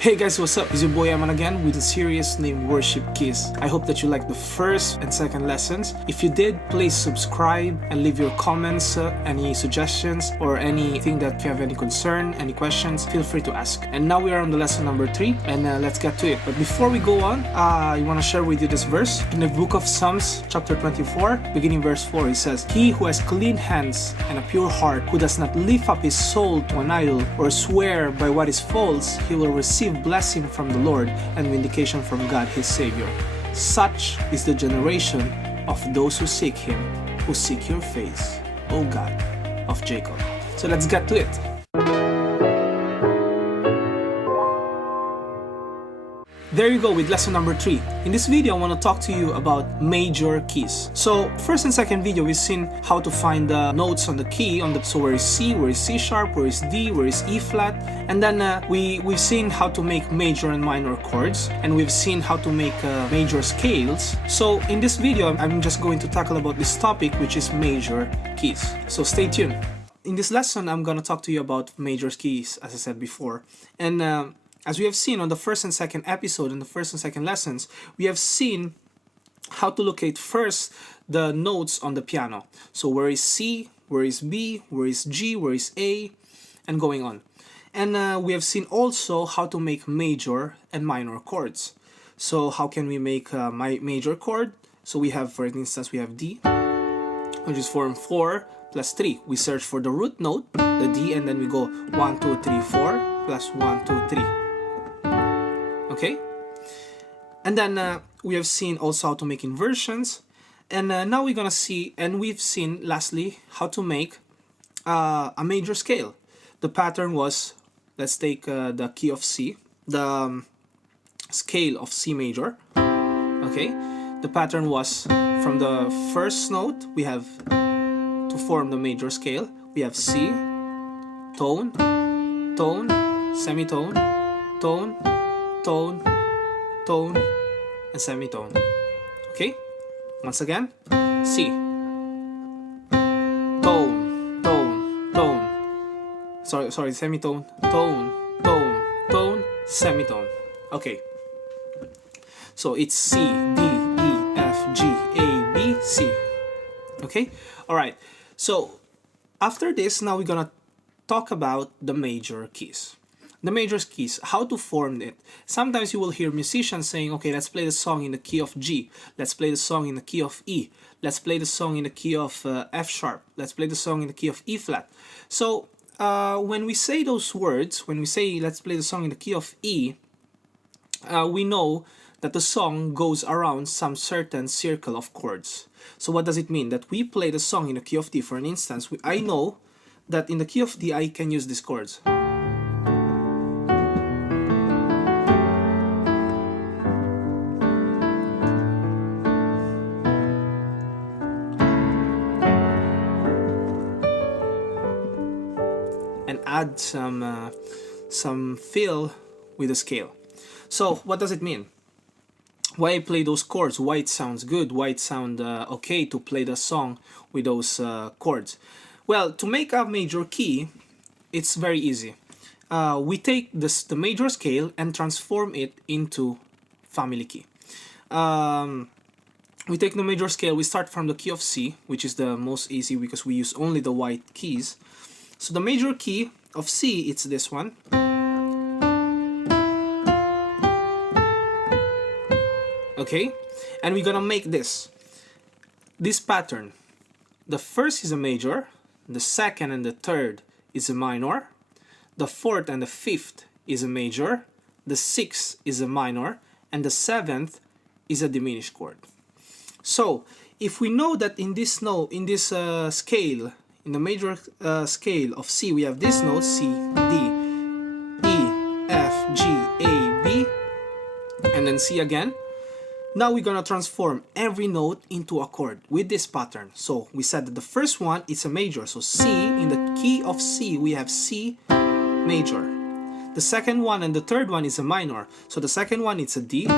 Hey guys, what's up? It's your boy Aman again with a series named Worship Keyz. I hope that you liked the first and second lessons. If you did, please subscribe and leave your comments, any suggestions, or anything that you have any concern, any questions, feel free to ask. And now we are on the lesson number 3, and let's get to it. But before we go on, I want to share with you this verse. In the book of Psalms, chapter 24, beginning verse 4, it says, "He who has clean hands and a pure heart, who does not lift up his soul to an idol or swear by what is false, he will receive blessing from the Lord and vindication from God his Savior. Such is the generation of those who seek him, who seek your face, O God of Jacob." So let's get to it. There you go with lesson number 3. In this video, I want to talk to you about major keys. So first and second video, we've seen how to find the notes on the key. So where is C, where is C sharp, where is D, where is E flat. And then we've seen how to make major and minor chords. And we've seen how to make major scales. So in this video, I'm just going to tackle about this topic, which is major keys. So stay tuned. In this lesson, I'm going to talk to you about major keys, as I said before. And as we have seen on the first and second episode, in the first and second lessons, we have seen how to locate first the notes on the piano. So where is C, where is B, where is G, where is A, and going on. And we have seen also how to make major and minor chords. So how can we make my major chord? So we have, for instance, we have D, which is form 4 plus 3. We search for the root note, the D, and then we go 1, 2, 3, 4 plus 1, 2, 3. Okay, and then we have seen also how to make inversions, and now we're gonna see, and we've seen lastly how to make a major scale. The pattern was, let's take the key of C, the scale of C major. Okay, the pattern was from the first note we have to form the major scale. We have C, tone, tone, semitone, tone, tone, tone, and semitone. Okay? Once again, C, tone, tone, tone. Sorry, semitone, tone, tone, tone, semitone. Okay. So it's C, D, E, F, G, A, B, C. Okay? Alright. So after this, now we're gonna talk about the major keys. The major keys, how to form it. Sometimes you will hear musicians saying, okay, let's play the song in the key of G. Let's play the song in the key of E. Let's play the song in the key of F sharp. Let's play the song in the key of E flat. So when we say those words, when we say let's play the song in the key of E, we know that the song goes around some certain circle of chords. So what does it mean? That we play the song in the key of D. For an instance, I know that in the key of D, I can use these chords. And add some feel with the scale. So what does it mean? Why I play those chords? Why it sounds good? Why it sound okay to play the song with those chords? Well, to make a major key, it's very easy. We take the major scale and transform it into family key. We take the major scale, we start from the key of C, which is the most easy because we use only the white keys. So the major key of C, it's this one. Okay, and we're gonna make this pattern. The first is a major, the second and the third is a minor, the fourth and the fifth is a major, the sixth is a minor, and the seventh is a diminished chord. So if we know that in this scale, in the major scale of C, we have this note, C, D, E, F, G, A, B, and then C again. Now we're gonna transform every note into a chord with this pattern. So we said that the first one is a major. So C, in the key of C, we have C major. The second one and the third one is a minor. So the second one, it's a D.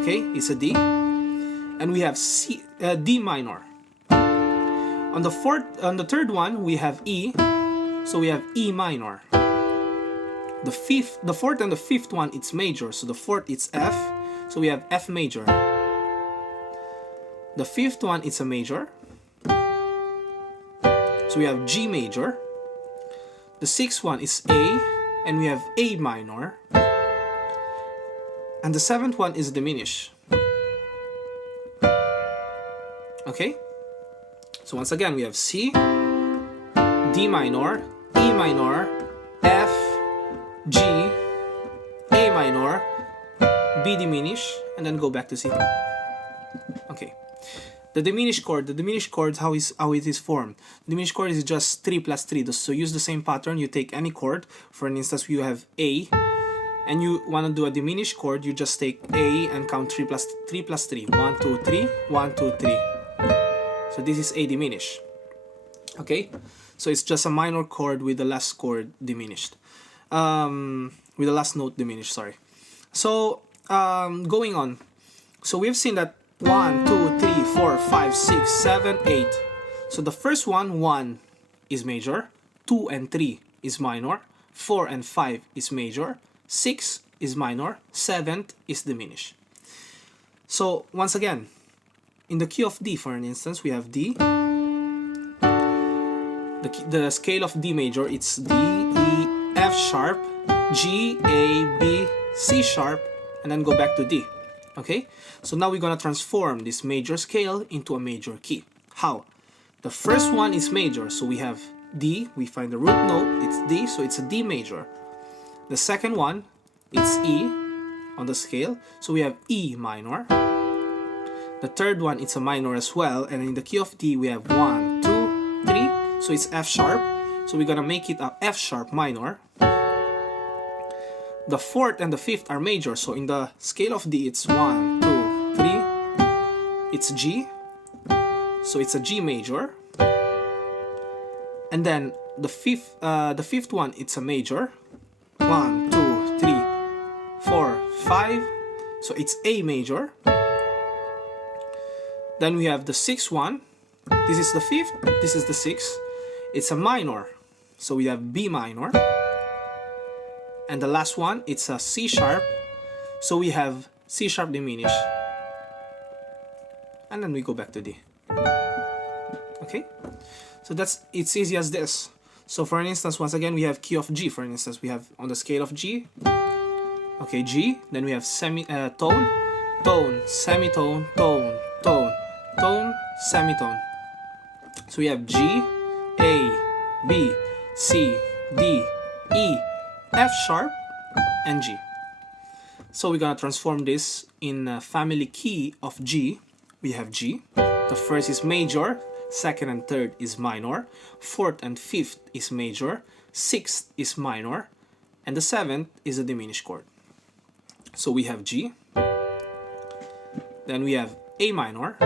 Okay, it's a D. And we have D minor. On the third one, we have E. So we have E minor. The fourth and the fifth one, it's major. So the fourth, it's F. So we have F major. The fifth one, it's a major. So we have G major. The sixth one is A, and we have A minor. And the seventh one is diminished. Okay? So once again, we have C, D minor, E minor, F, G, A minor, B diminished, and then go back to C. Okay. The diminished chord, how it is formed. The diminished chord is just 3 plus 3. So use the same pattern. You take any chord. For instance, you have A, and you want to do a diminished chord. You just take A and count 3 plus 3. 1, 2, 3, 1, 2, 3. So this is A diminished. Okay? So it's just a minor chord with the last chord diminished. With the last note diminished, sorry. So, going on. So we've seen that 1, 2, 3, 4, 5, 6, 7, 8. So the first one, 1 is major, 2 and 3 is minor, 4 and 5 is major, 6 is minor, 7 is diminished. So once again, in the key of D, for an instance, we have D. The scale of D major, it's D, E, F sharp, G, A, B, C sharp, and then go back to D. Okay? So now we're gonna transform this major scale into a major key. How? The first one is major, so we have D, we find the root note, it's D, so it's a D major. The second one, it's E on the scale, so we have E minor. The third one, it's a minor as well, and in the key of D, we have 1, 2, 3, so it's F sharp, so we're gonna make it a F sharp minor. The fourth and the fifth are major, so in the scale of D, it's 1, 2, 3, it's G, so it's a G major. And then the fifth one, it's a major, 1, 2, 3, 4, 5, so it's A major. Then we have the sixth one, this is the fifth, this is the sixth, it's a minor, so we have B minor. And the last one, it's a C sharp, so we have C sharp diminished, and then we go back to D. Okay, so it's easy as this. So for an instance, once again, we have key of G. For instance, we have on the scale of G, okay, G, then we have tone, tone, semitone, tone, tone, tone, semitone. So we have G, A, B, C, D, E, F sharp, and G. So we're gonna transform this in a family key of G. We have G. The first is major, second and third is minor, fourth and fifth is major, sixth is minor, and the seventh is a diminished chord. So we have G. Then we have A minor.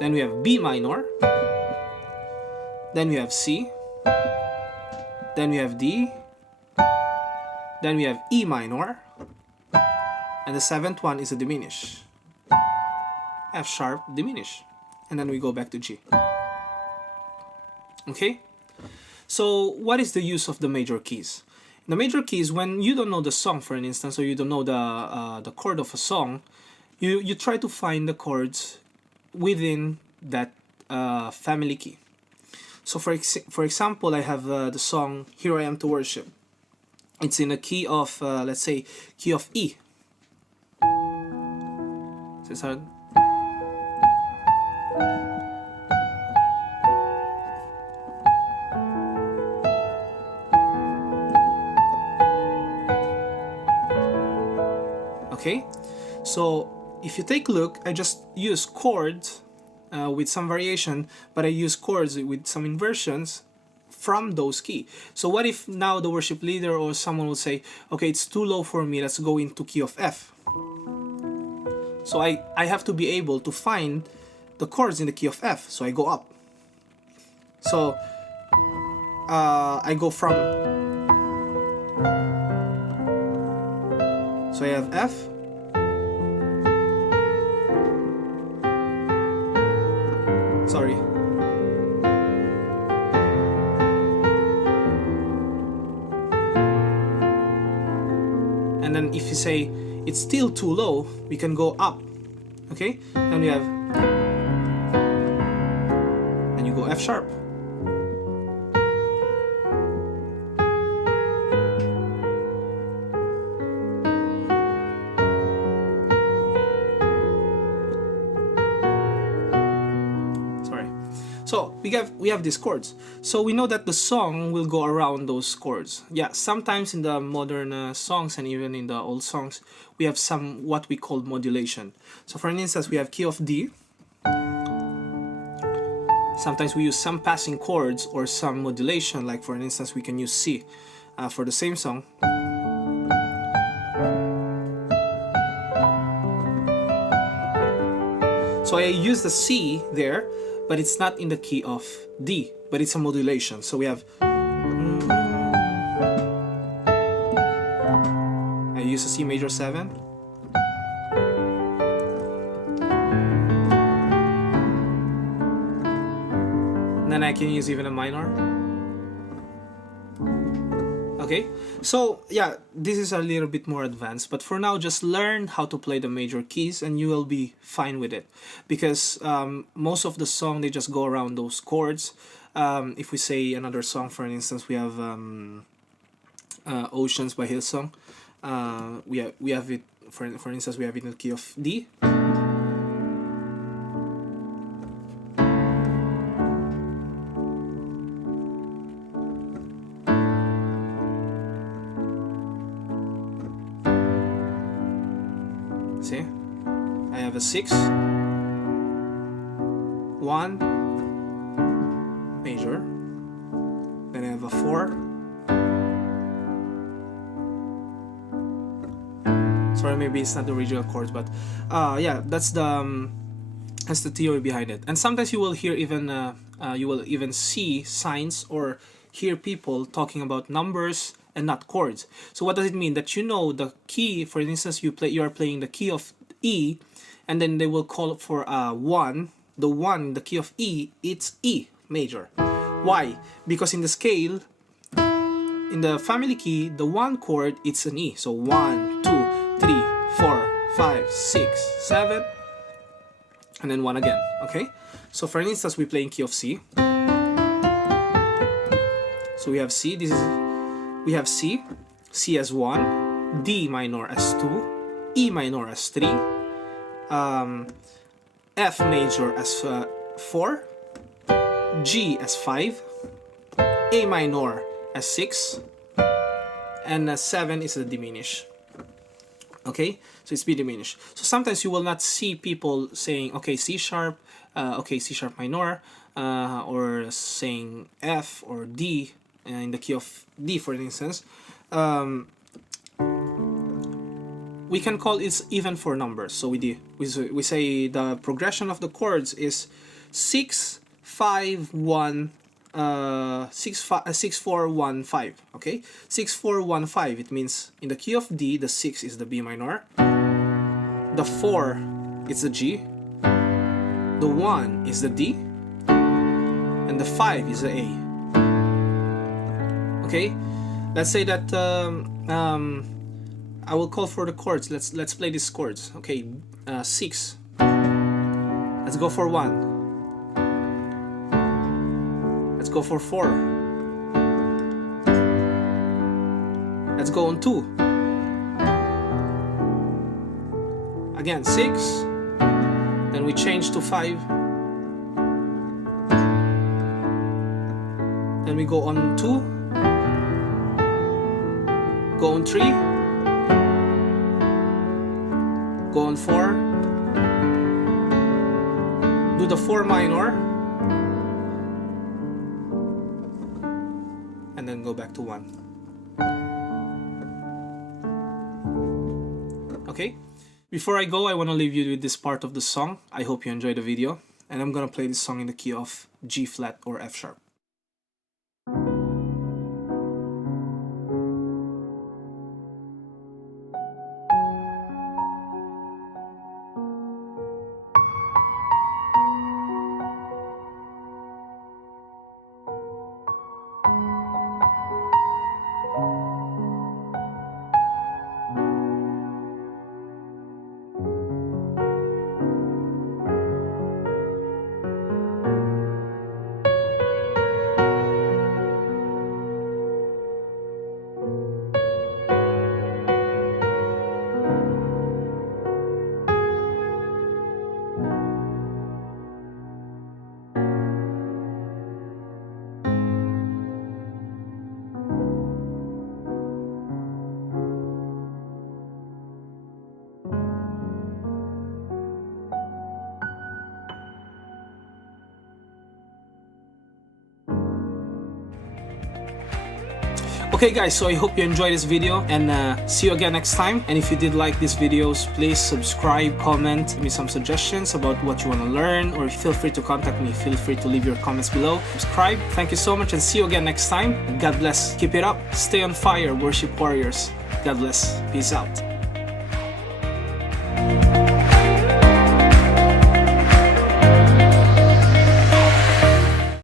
Then we have B minor. Then we have C. Then we have D. Then we have E minor, and the seventh one is a diminished, F sharp diminished, and then we go back to G. Okay? So what is the use of the major keys? The major keys, when you don't know the song, for an instance, or you don't know the chord of a song, you try to find the chords within that family key. So for example, I have the song Here I Am to Worship. It's in a key of, let's say, key of E. So okay, so if you take a look, I just use chords with some variation, but I use chords with some inversions from those keys. So what if now the worship leader or someone will say, okay, it's too low for me, let's go into key of F. So I have to be able to find the chords in the key of F, so I go up. So I go from, so I have F, sorry, And then if you say it's still too low, we can go up. Okay, and we have, and you go F sharp. So we have these chords. So we know that the song will go around those chords. Yeah, sometimes in the modern songs and even in the old songs, we have some what we call modulation. So for instance, we have key of D. Sometimes we use some passing chords or some modulation, like for instance, we can use C for the same song. So I use the C there, but it's not in the key of D, but it's a modulation. So we have, I use a C major 7. And then I can use even a minor. Okay, so yeah, this is a little bit more advanced, but for now, just learn how to play the major keys and you will be fine with it, because most of the song, they just go around those chords. If we say another song, for instance, we have Oceans by Hillsong. We have it, for instance, we have it in the key of D. See, I have a 6, 1 major, then I have a 4. Sorry, maybe it's not the original chords, but yeah, that's the theory behind it. And sometimes you will hear even you will even see signs or hear people talking about numbers and not chords. So what does it mean? That you know the key, for instance, you are playing the key of E, and then they will call for 1. The key of E, it's E major. Why? Because in the scale, in the family key, the 1 chord, it's an E. So 1, 2, 3, 4, 5, 6, 7, and then 1 again. Okay? So for instance, we play in key of C. So we have C. We have C, C as 1, D minor as 2, E minor as 3, F major as 4, G as 5, A minor as 6, and 7 is a diminish. Okay, so it's B diminished. So sometimes you will not see people saying, okay, C sharp, okay, C sharp minor, or saying F or D in the key of D, for instance. We can call it even for numbers. So we say the progression of the chords is 6, 5, 1, 6, 4, 1, 5. Okay, 6, 4, 1, 5. It means in the key of D, the 6 is the B minor, the 4 is the G, the 1 is the D, and the 5 is the A. Okay, let's say that I will call for the chords. Let's play these chords. Okay, 6. Let's go for 1. Let's go for 4. Let's go on 2. Again, 6. Then we change to 5. Then we go on 2. Go on 3. Go on 4. Do the 4 minor. And then go back to 1. Okay? Before I go, I want to leave you with this part of the song. I hope you enjoyed the video. And I'm gonna play this song in the key of G flat or F sharp. Okay guys, so I hope you enjoyed this video, and see you again next time. And if you did like these videos, please subscribe, comment, give me some suggestions about what you want to learn, or feel free to contact me. Feel free to leave your comments below. Subscribe. Thank you so much, and see you again next time. God bless. Keep it up. Stay on fire, worship warriors. God bless. Peace out.